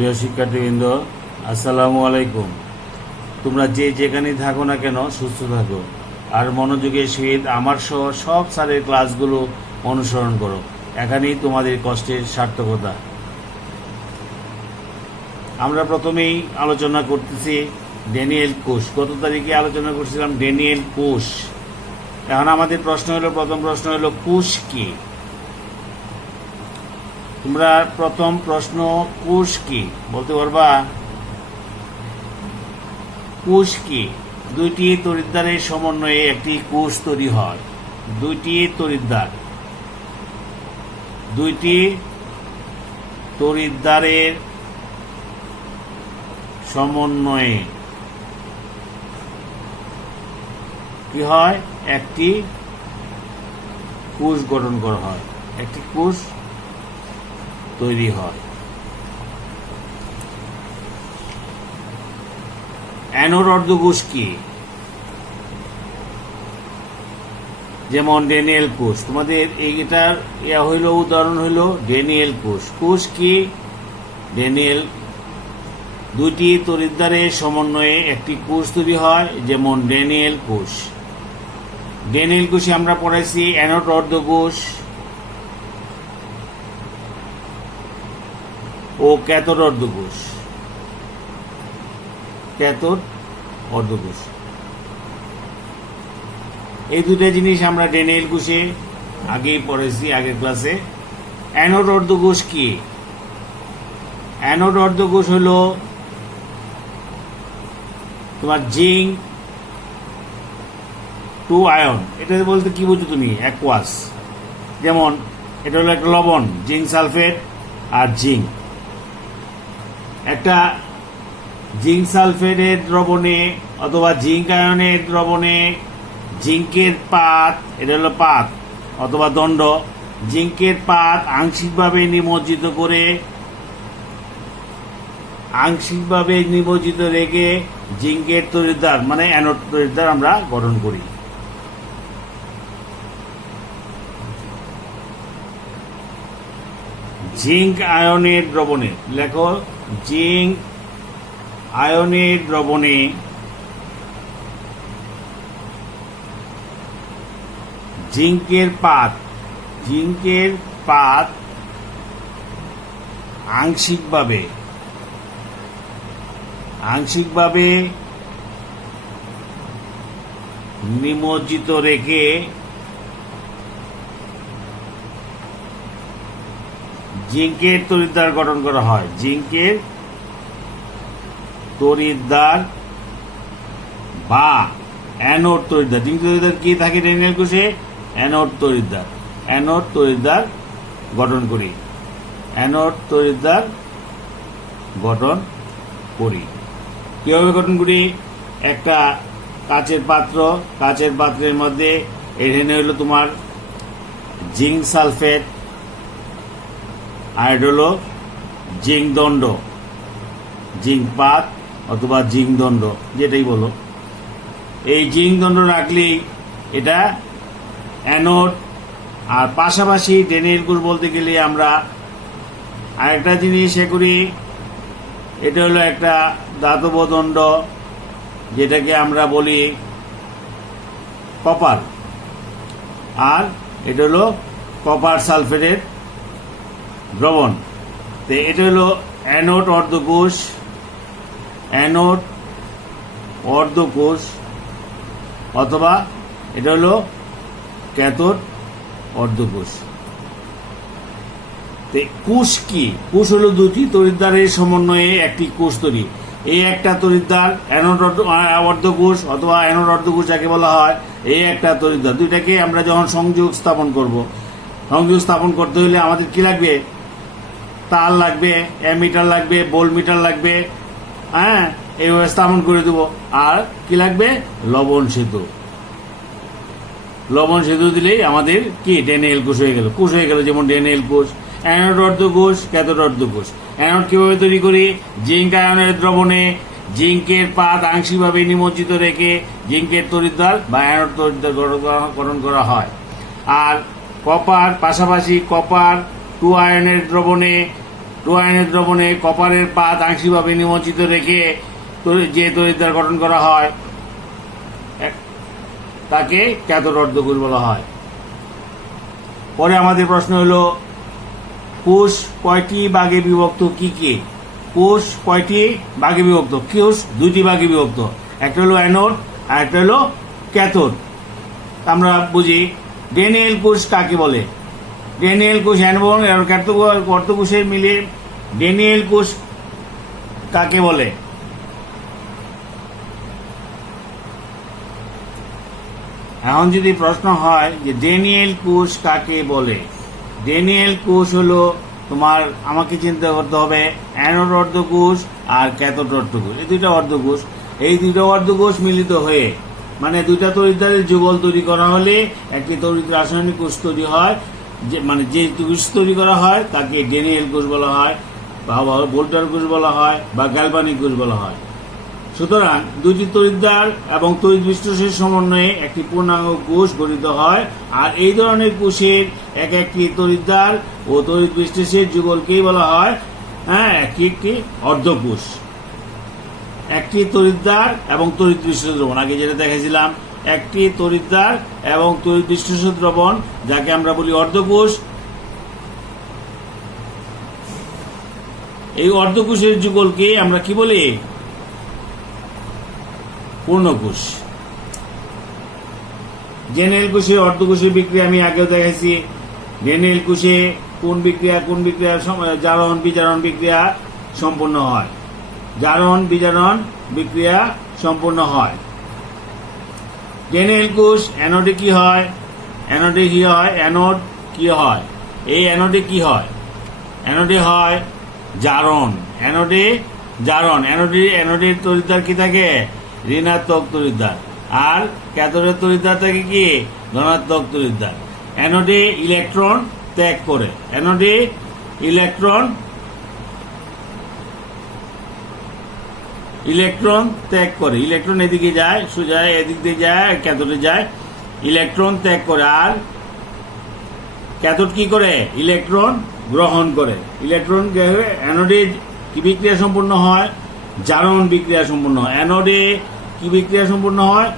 প্রিয় শিক্ষার্থীবৃন্দ, আসসালামু আলাইকুম। তোমরা যে যেখানেই থাকো না কেন সুস্থ থাকো আর মনোযোগের সহিত আমার সহ সব স্যারের ক্লাসগুলো অনুসরণ করো। এখানেই তোমাদের কষ্টের সার্থকতা। আমরা প্রথমেই আলোচনা করতেছি ড্যানিয়েল কোষ। গত তারিখে আলোচনা করছিলাম ড্যানিয়েল কোষ। এখন আমাদের প্রথম প্রশ্ন হলো কোষ কি? তোমরা প্রথম প্রশ্ন কোষ কি বলতে পারবা? কোষ কি? দুইটি তড়িৎদ্বারের সমন্বয়ে একটি কোষ তৈরি হয়। দুইটি তড়িৎদ্বারের সমন্বয়ে কি হয়? একটি কোষ গঠন করা হয়, একটি কোষ তৈরি হয়। অ্যানোড অর্ধকোষ কি? যেমন ড্যানিয়েল কোষ। তোমাদের এইটার উদাহরণ হইল ড্যানিয়েল কোষ। কোষ কি? ড্যানিয়েল দুইটি তড়িৎদ্বারের সমন্বয়ে একটি কোষ তৈরি হয়, যেমন ড্যানিয়েল কোষ। ড্যানিয়েল কোষে আমরা পড়াইছি অ্যানোড অর্ধকোষ ও ক্যাথোড অর্ধকোষ। এই দুটা জিনিস আমরা ড্যানিয়েল কোষে আগেই পড়েছি, আগের ক্লাসে। অ্যানোড অর্ধকোষ কি? অ্যানোড অর্ধকোষ হলো তোমার জিঙ্ক 2 আয়ন। এটা বলতে কি বুঝো তুমি? অ্যাকোয়াস। যেমন এটা হলো একটা লবণ, জিঙ্ক সালফেট আর জিঙ্ক। একটা জিঙ্ক সালফেটের দ্রবণে অথবা জিঙ্ক আয়নের দ্রবণে জিঙ্কের পাত, এটা হলো পাত অথবা দণ্ড, জিঙ্কের পাত আংশিকভাবে নিমজ্জিত রেখে জিঙ্কের তড়িৎদ্বার মানে অ্যানোড তড়িৎদ্বার আমরা গঠন করি। জিঙ্ক আয়নের দ্রবণে, লেখো জিঙ্ক আয়নের দ্রবণে জিঙ্কের পাত আংশিকভাবে নিমজ্জিত রেখে জিঙ্কের তড়িৎদ্বার গঠন করা হয়। জিঙ্কের তড়িৎদ্বার বা অ্যানোড তড়িৎদ্বার। জিঙ্ক তড়িৎদ্বার কি থাকে ড্যানিয়েল কোষে? অ্যানোড তড়িৎদ্বার গঠন করি। কিভাবে গঠন করি? একটা কাচের পাত্রের মধ্যে এখানে হলো তোমার জিঙ্ক সালফেট আর এটা হলো জিঙ্ক দণ্ড, জিঙ্ক পাত অথবা জিঙ্ক দণ্ড, যেটাই বলো। এই জিঙ্ক দণ্ড রাখলেই এটা অ্যানোড। আর পাশাপাশি ড্যানিয়েল কোষ বলতে গেলে আমরা আরেকটা জিনিস করি, এটা হলো একটা ধাতব দণ্ড, যেটাকে আমরা বলি কপার। আর এটা হলো কপার সালফেটের দ্রবণ। তো এটা হলো অ্যানোড অর্ধকোষ অথবা এটা হলো ক্যাথোড অর্ধকোষ। কোষ কি? কোষ হলো দুটি তড়িৎদ্বারের সমন্বয়ে একটি কোষ তৈরি। এই একটা তড়িৎদ্বার অ্যানোড অর্ধকোষ অথবা অ্যানোড অর্ধকোষ যাকে বলা হয়, এই একটা তড়িৎদ্বার। দুইটাকে আমরা যখন সংযোগ স্থাপন করতে হলে আমাদের কি লাগবে? তার লাগবে, অ্যামিটার লাগবে, ভোল্টমিটার লাগবে। হ্যাঁ, এইভাবে স্থাপন করে দেবো। আর কি লাগবে? লবণ সেতু দিলেই আমাদের কি ড্যানিয়েল কোষ হয়ে গেল। যেমন ড্যানিয়েল কোষ। অ্যানোড অর্ধকোষ, ক্যাথোড অর্ধকোষ। অ্যানোড কিভাবে তৈরি করি? জিঙ্ক আয়নের দ্রবণে জিঙ্কের পাত আংশিকভাবে নিমজ্জিত রেখে জিঙ্কের তড়িৎদ্বার বা অ্যানোড তড়িৎদ্বার গঠন করা হয়। আর কপার, পাশাপাশি কপার 2 আয়নের দ্রবণে আয়নের দ্রবণে কপারের পাত আংশিকভাবে নিমজ্জিত রেখে যে তড়িৎদ্বার গঠন করা হয় তাকে ক্যাথোড অর্ধকোষ বলা হয়। পরে আমাদের প্রশ্ন হলো কোষ কয়টি ভাগে বিভক্ত, কি কি? কোষ কয়টি ভাগে বিভক্ত? কোষ দুইটি ভাগে বিভক্ত, একটা হলো অ্যানোড আর একটা হলো ক্যাথোড। আমরা বুঝি ড্যানিয়েল কোষ কাকে বলে? ড্যানিয়েল কোষ অ্যানোড আর অর্ধকোষের মিলে ড্যানিয়েল কোষ কাকে বলে? এখন যদি প্রশ্ন হয় যে ড্যানিয়েল কোষ কাকে বলে, ড্যানিয়েল কোষ হলো তোমার, আমাকে চিন্তা করতে হবে অ্যানোড অর্ধকোষ আর ক্যাথোড অর্ধকোষ, এই দুইটা অর্ধকোষ। এই দুইটা অর্ধকোষ মিলিত হয়ে মানে দুইটা তড়িৎদ্বারের যুগল তৈরি করা হলে একটি তড়িৎ রাসায়নিক কোষ তৈরি হয়, যে কোষ তৈরি করা হয় তাকে ড্যানিয়েল কোষ বলা হয় বা ভোল্টার কোষ বলা হয় বা গ্যালভানিক কোষ বলা হয়। সুতরাং দুইটি তড়িৎদ্বার এবং তড়িৎ বিশ্লেষণের সমন্বয়ে একটি পূর্ণাঙ্গ কোষ গঠিত হয়। আর এই ধরনের কোষের এক একটি তড়িৎদ্বার ও তড়িৎ বিশ্লেষণের যুগলকেই বলা হয় একটি অর্ধকোষ। একটি তড়িৎদ্বার এবং তড়িৎ বিশ্লেষণ দ্রবণ, আগে যেটা দেখেছিলাম, একটি তড়িৎদ্বার এবং তড়িৎ বিশ্লেষণ দ্রবণ যাকে আমরা বলি অর্ধকোষ। এই অর্ধকোষের যুগলকে আমরা কি বলি? পূর্ণকোষ। ড্যানিয়েল কোষে অর্ধকোষের বিক্রিয়া আমি আগেও দেখাইছি। ড্যানিয়েল কোষে কোন বিক্রিয়া জারণ বিজারণ বিক্রিয়া সম্পন্ন হয়, জারণ বিজারণ বিক্রিয়া সম্পন্ন হয়। ড্যানিয়েল কোষ অ্যানোডে কি হয়? অ্যানোডে কি হয়? অ্যানোড কি হয়? এই অ্যানোডে কি হয়? অ্যানোডে হয় জারণ। অ্যানোডে জারণ। অ্যানোডের তড়িৎদ্বার কি থাকে? ঋণাত্মক তড়িৎদ্বার। আর ক্যাথোডের তড়িৎদ্বার থাকে কি? ধনাত্মক তড়িৎদ্বার। অ্যানোডে ইলেকট্রন ত্যাগ করে। অ্যানোডে ইলেকট্রন ত্যাগ করে। ইলেকট্রন এদিকে যায়, সোজা এদিক দিয়ে যায়, ক্যাথোডে যায়, ইলেকট্রন ত্যাগ করে। আর ক্যাথোড কি করে? ইলেকট্রন গ্রহণ করে। ইলেকট্রন অ্যানোডে কি বিক্রিয়া সম্পূর্ণ হয়? জারণ বিক্রিয়া সম্পূর্ণ হয়। অ্যানোডে কি বিক্রিয়া সম্পূর্ণ হয়?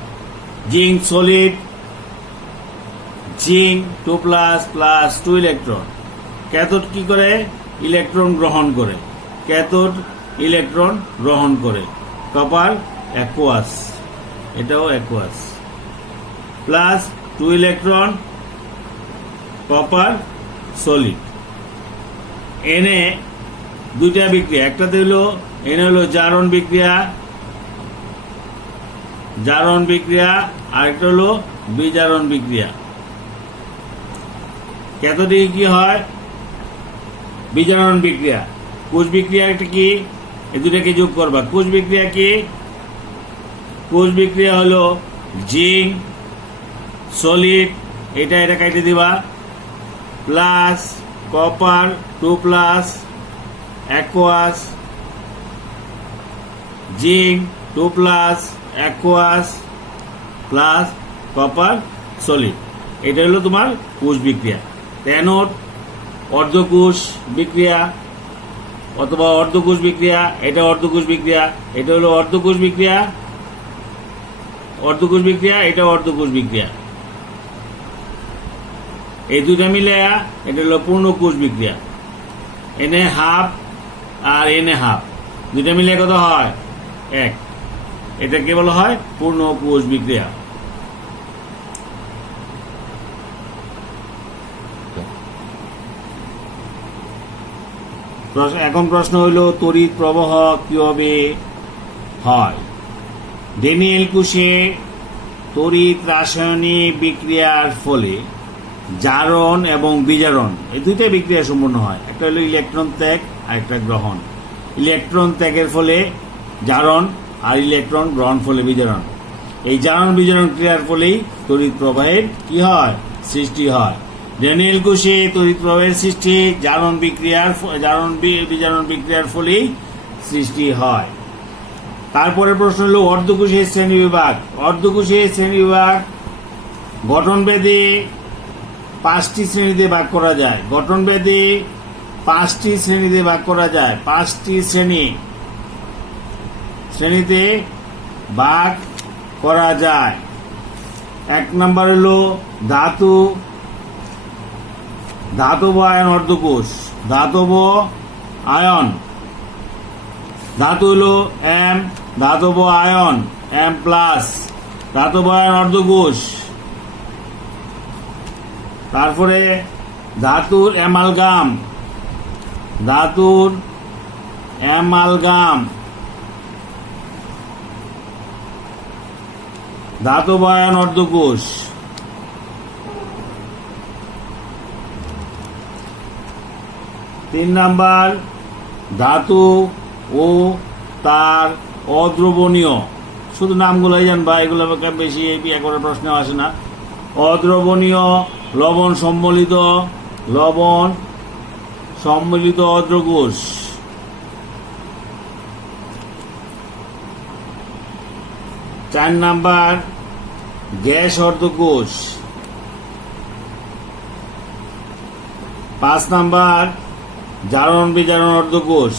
Zinc solid, zinc 2+ 2 electron. Cathode কি করে? ইলেকট্রন গ্রহণ করে। ক্যাথোড ইলেকট্রন গ্রহণ করে। কপার অ্যাকুয়াস, এটাও অ্যাকুয়াস, +2 ইলেকট্রন, কপার সলিড। এনে দুইটা বিক্রিয়া, একটাতে হলো হলো জারণ বিক্রিয়া, আর একটা হলো বিজারণ বিক্রিয়া। ক্যাথোডে কি হয়? বিজারণ বিক্রিয়া। কোষ বিক্রিয়া একটা কি? এই দুটাকে যোগ করবা। কোষ বিক্রিয়া কি? কোষ বিক্রিয়া হলো জিঙ্ক সলিড, এটা কেটে দিবা, plus copper 2+ aqueous, zinc 2+ aqueous plus copper solid. এটা হলো তোমার কোষ বিক্রিয়া। অ্যানোড অর্ধকোষ বিক্রিয়া অথবা অর্ধকোষ বিক্রিয়া, এটা অর্ধকোষ বিক্রিয়া, এটা হলো অর্ধকোষ বিক্রিয়া, এটা অর্ধকোষ বিক্রিয়া। এই দুটা মিলে এটা হলো পূর্ণ কোষ বিক্রিয়া। এনে হাফ আর এনে হাফ, দুটা মিলে কত হয়? 1। এটাকে বলা হয় পূর্ণ কোষ বিক্রিয়া। এখন প্রশ্ন হলো তড়িৎ প্রবাহ কিভাবে হয়? ড্যানিয়েল কোষে তড়িৎ রাসায়নিক বিক্রিয়ার ফলে জারণ এবং বিজারণ এই দুইটা বিক্রিয়া সম্পন্ন হয়। একটা হলো ইলেকট্রন ত্যাগ আর একটা গ্রহণ। ইলেকট্রন ত্যাগের ফলে জারণ আর ইলেকট্রন গ্রহণ ফলে বিজারণ। এই জারণ বিজারণ ক্রিয়ার ফলেই তড়িৎ প্রবাহের কি হয়? সৃষ্টি হয়। ড্যানিয়েল কোষে তড়িৎ প্রবাহের সৃষ্টি জারণ বিজারণ বিক্রিয়ার ফলেই সৃষ্টি হয়। তারপরে প্রশ্ন হলো অর্ধকোষের শ্রেণীবিভাগ। অর্ধকোষের শ্রেণীবিভাগ গঠনভেদে 5টি শ্রেণীতে ভাগ করা যায়। গঠনভেদে 5টি শ্রেণীতে ভাগ করা যায়। 5টি শ্রেণীতে ভাগ করা যায়। 1 নম্বর হলো ধাতব আয়ন অর্ধকোষ। ধাতব আয়ন, ধাতু হলো M, ধাতব আয়ন M+, ধাতব আয়ন অর্ধকোষ। তারপরে ধাতুর অ্যামালগাম, ধাতব আয়ন অর্ধকোষ। 3 নাম্বার ধাতু ও তার অদ্রবণীয়। শুধু নামগুলোই জানবা, এগুলো বেশি একবারে প্রশ্ন আসে না। অদ্রবণীয় লবণ সম্মিলিত অদ্রকোষ। 4 নাম্বার গ্যাস অর্ধকোষ। 5 নাম্বার জারণ বিজারণ অর্ধকোষ।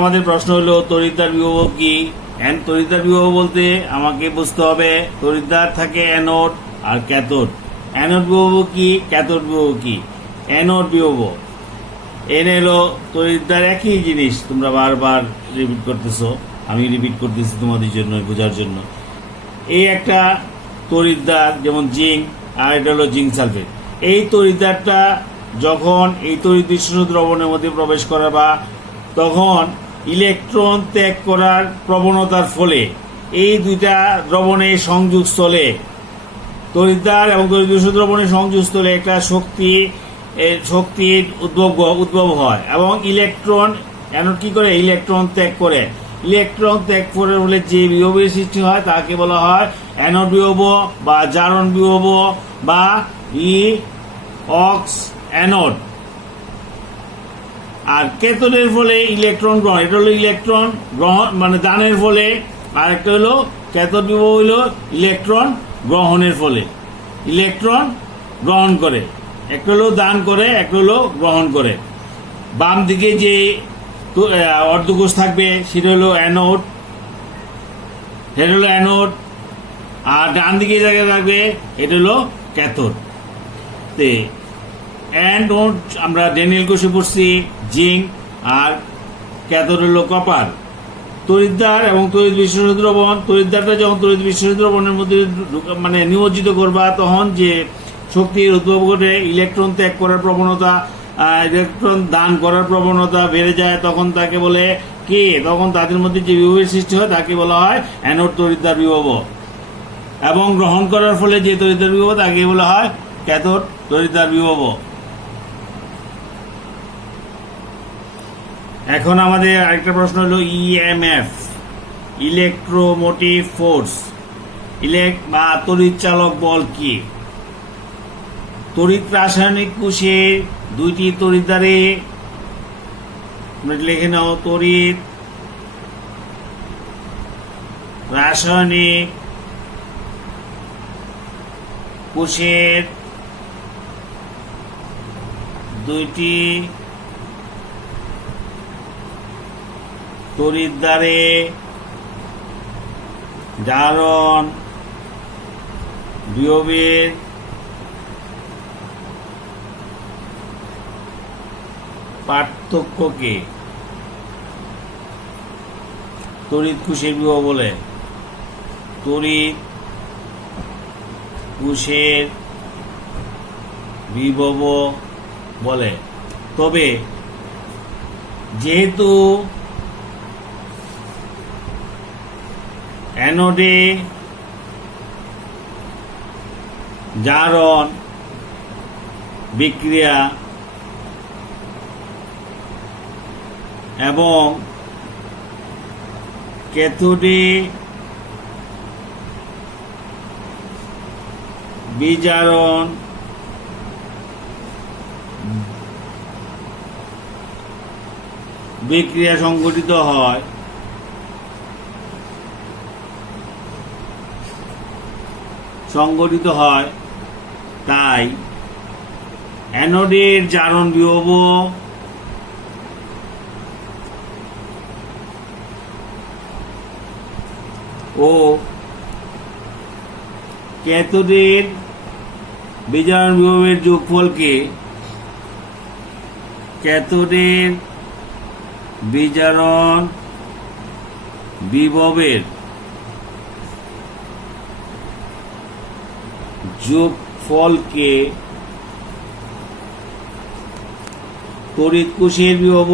আমাদের প্রশ্ন হলো তড়িৎদ্বার বিভব কি? তড়িৎদ্বার বিভব বলতে আমাকে বুঝতে হবে তড়িৎদ্বার থাকে অ্যানোড আর ক্যাথোড। অ্যানোড বিভব কি, ক্যাথোড বিভব কি? অ্যানোড বিভব এন হলো তড়িৎদ্বার, একই জিনিস তোমরা বারবার রিপিট করতেছো, আমি রিপিট করতেছি তোমাদের জন্য বোঝার জন্য। এই একটা তড়িৎদ্বার যেমন জিঙ্ক, আর এটা হলো জিঙ্ক সালফেট। এই তড়িৎদ্বারটা যখন এই তড়িৎ বিশিষ্ট দ্রবণের মধ্যে প্রবেশ করে বা তখন ইলেকট্রন ত্যাগ করার প্রবণতার ফলে এই দুইটা দ্রবণের সংযোগস্থলে, তড়িৎদ্বার এবং তড়িৎ বিশিষ্ট দ্রবণের সংযোগস্থলে একটা শক্তির উদ্ভব হয় এবং ইলেকট্রন অ্যানোড কি করে? ইলেকট্রন ত্যাগ করে। ইলেকট্রন ত্যাগ করে বলে যে বিভবের সৃষ্টি হয় তাকে বলা হয় অ্যানোড বিভব বা জারণ বিভব বা অক্স অ্যানোড। আর ক্যাথোডের ফলে ইলেকট্রন গ্রহণ, এটা হলো ইলেকট্রন গ্রহণ মানে দানের ফলে, আর একটা হলো ক্যাথোড বিভব হলো ইলেকট্রন গ্রহণের ফলে। ইলেকট্রন গ্রহণ করে, একটা হলো দান করে, একটা হলো গ্রহণ করে। বাম দিকে যে অর্ধকোষ থাকবে সেটা হলো অ্যানোড, আর ডান দিকে জায়গায় থাকবে এটা হলো ক্যাথোড। অ্যানোড আমরা ড্যানিয়েল কোষে পড়ছি জিঙ্ক, আর ক্যাথোড হলো কপার। তড়িৎদ্বার এবং তড়িৎ বিশিষ্ট দ্রবণ, তড়িৎদ্বারটা যখন তড়িৎ বিশিষ্ট দ্রবণের মধ্যে মানে নিমজ্জিত করবা তখন যে শক্তির উদ্ভব ঘটে, ইলেকট্রন ত্যাগ করার প্রবণতা, ইলেকট্রন দান করার প্রবণতা বেড়ে যায়, তখন তাকে বলে কি? তখন তাদের মধ্যে যে বিভবের সৃষ্টি হয় তাকে বলা হয় অ্যানোড তড়িৎদ্বার বিভব, এবং গ্রহণ করার ফলে যে তড়িৎদ্বার বিভব তাকে বলা হয় ক্যাথোড তড়িৎদ্বার বিভব। এখন আমাদের আরেকটা প্রশ্ন হলো ইএমএফ, ইলেকট্রোমোটিভ ফোর্স, বা তড়িৎ চালক বল কি? তড়িৎ রাসায়নিক কোষে দুইটি তড়িৎদ্বারে লিখে নাও, তড়িৎ রাসায়নিক কোষের দুইটি তড়িৎদ্বারে জারণ বিভবের পার্থক্যকে তড়িৎ কোষের বিভব বলে। তড়িৎ কোষের বিভব বলে। তবে যেহেতু অ্যানোডে জারণ বিক্রিয়া এবং ক্যাথোডে বিজারণ বিক্রিয়া সংঘটিত হয় তাই অ্যানোডের জারণ বিভব ও ক্যাথোডের বিজারণ বিভবের যোগফলকে ক্যাথোডের বিজারণ বিভবের যোগফলকে তড়িৎ কোষের বিভব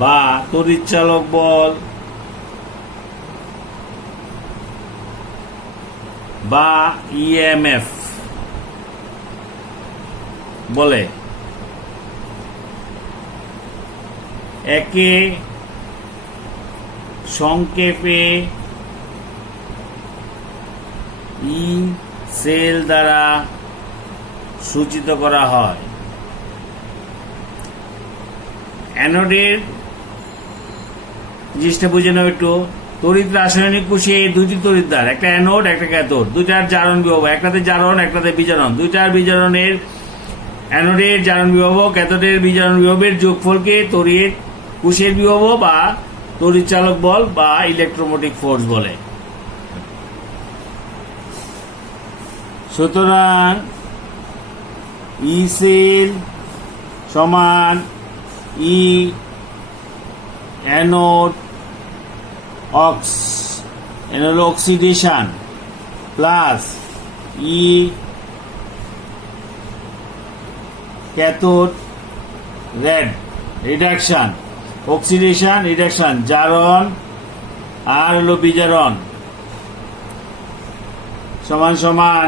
বা তড়িৎচালক বল বা ইএমএফ বলে। একে সংক্ষেপে ই সেল দ্বারা সূচিত করা হয়। অ্যানোডের জিনিসটা বুঝে নাও একটু। তড়িৎ রাসায়নিক কোষে দুটি তড়িৎদ্বার, একটা অ্যানোড একটা ক্যাথোড, দুইটার জারণ বিভব, একটাতে জারণ একটাতে বিজারণ, দুইটার বিজারণের অ্যানোডের জারণ বিভব ক্যাথোডের বিজারণ বিভবের যোগফলকে তড়িৎ কোষের বিভব বা তড়িৎচালক বল বা ইলেকট্রোমোটিক ফোর্স বলে। সুতরাং ই সেল সমান ই anode oxidation plus E cathode reduction, oxidation reduction, জারণ আর হলো বিজারণ সমান সমান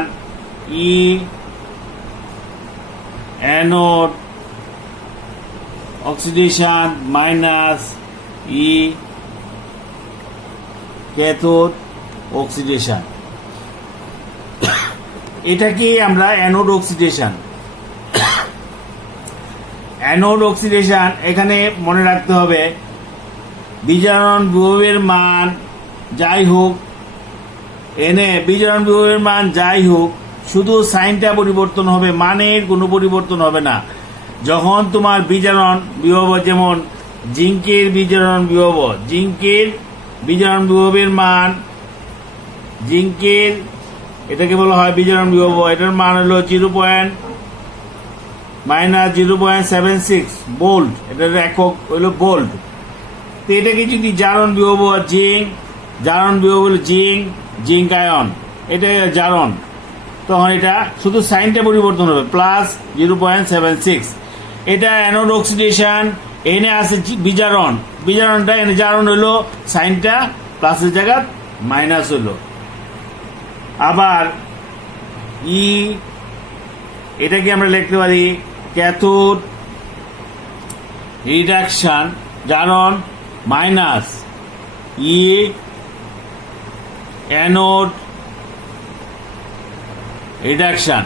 ই anode oxidation minus E cathode oxidation. এটাকে আমরা অ্যানোড অক্সিডেশন এখানে মনে রাখতে হবে বিজারণ বিভবের মান যাই হোক, বিজারণ বিভবের মান যাই হোক, শুধু সাইনটা পরিবর্তন হবে, মানের কোনো পরিবর্তন হবে না। যখন তোমার বিজারণ বিভব, যেমন জিঙ্কের বিজারণ বিভবের মান, জিঙ্কের এটাকে বলা হয় বিজারণ বিভব, এটার মান হলো -0.76 ভোল্ট, এটার একক হলো ভোল্ট। তো এটাকে যদি জারণ বিভব হলো জিঙ্ক আয়ন, এটা জারণ, তখন এটা শুধু সাইনটা পরিবর্তন হবে +0.76। এটা অ্যানোড অক্সিডেশন, এনে আছে বিজারণটা এনে জারণ হইলো, সাইনটা প্লাসের জায়গা মাইনাস হইলো। আবার ই এটাকে আমরা লিখতে পারি ক্যাথোড রিডাকশন, জারণ minus E anode reduction.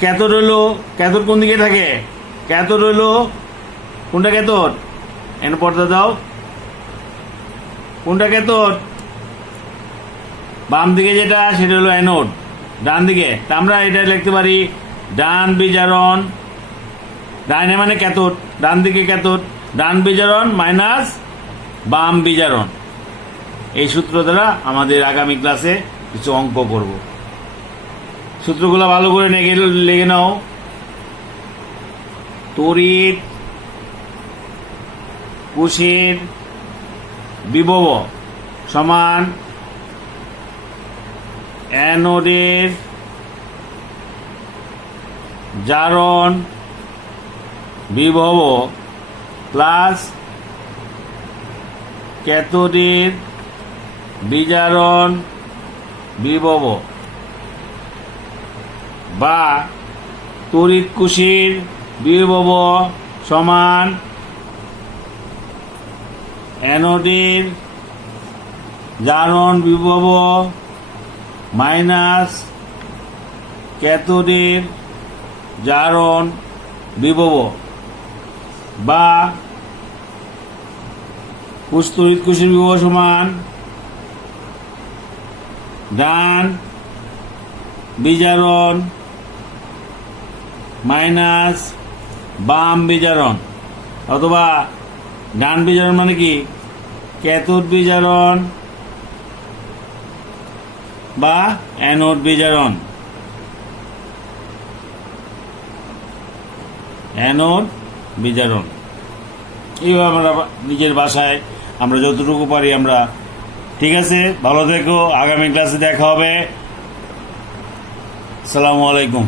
Cathode কোন দিকে থাকে? ক্যাথোড হইলো কোনটা ক্যাথোড? এনে পর্দা দাও, কোনটা ক্যাথোড? বাম দিকে যেটা সেটা হলো অ্যানোড, ডান দিকে। তা আমরা এটা লিখতে পারি ডান বিজারণ, ডাইনে মানে ক্যাথোড, ডান দিকে ক্যাথোড, ডান বিজারণ মাইনাস বাম বিজারণ। এই সূত্র দ্বারা আমাদের আগামী ক্লাসে কিছু অঙ্ক করব। সূত্রগুলো ভালো করে লেগে নাও। তড়িৎ কোষের বিভব সমান অ্যানোডের জারণ বিভব প্লাস ক্যাথোডের বিজারণ বিভব বা তড়িৎ কোষীর বিভব সমান অ্যানোডের জারণ বিভব মাইনাস ক্যাথোডের জারণ বিভব, বা তড়িৎ কোষীর বিভব সমান ডান বিজারণ মাইনাস বাম বিজারণ, অথবা ডান বিজারণ মানে কি ক্যাথোড বিজারণ বা অ্যানোড বিজারণ। অ্যানোড বিজারণ এইভাবে আমরা নিজের ভাষায় আমরা যতটুকু পারি আমরা। ঠিক আছে, ভালো থেকো, আগামী ক্লাসে দেখা হবে। আসসালামু আলাইকুম।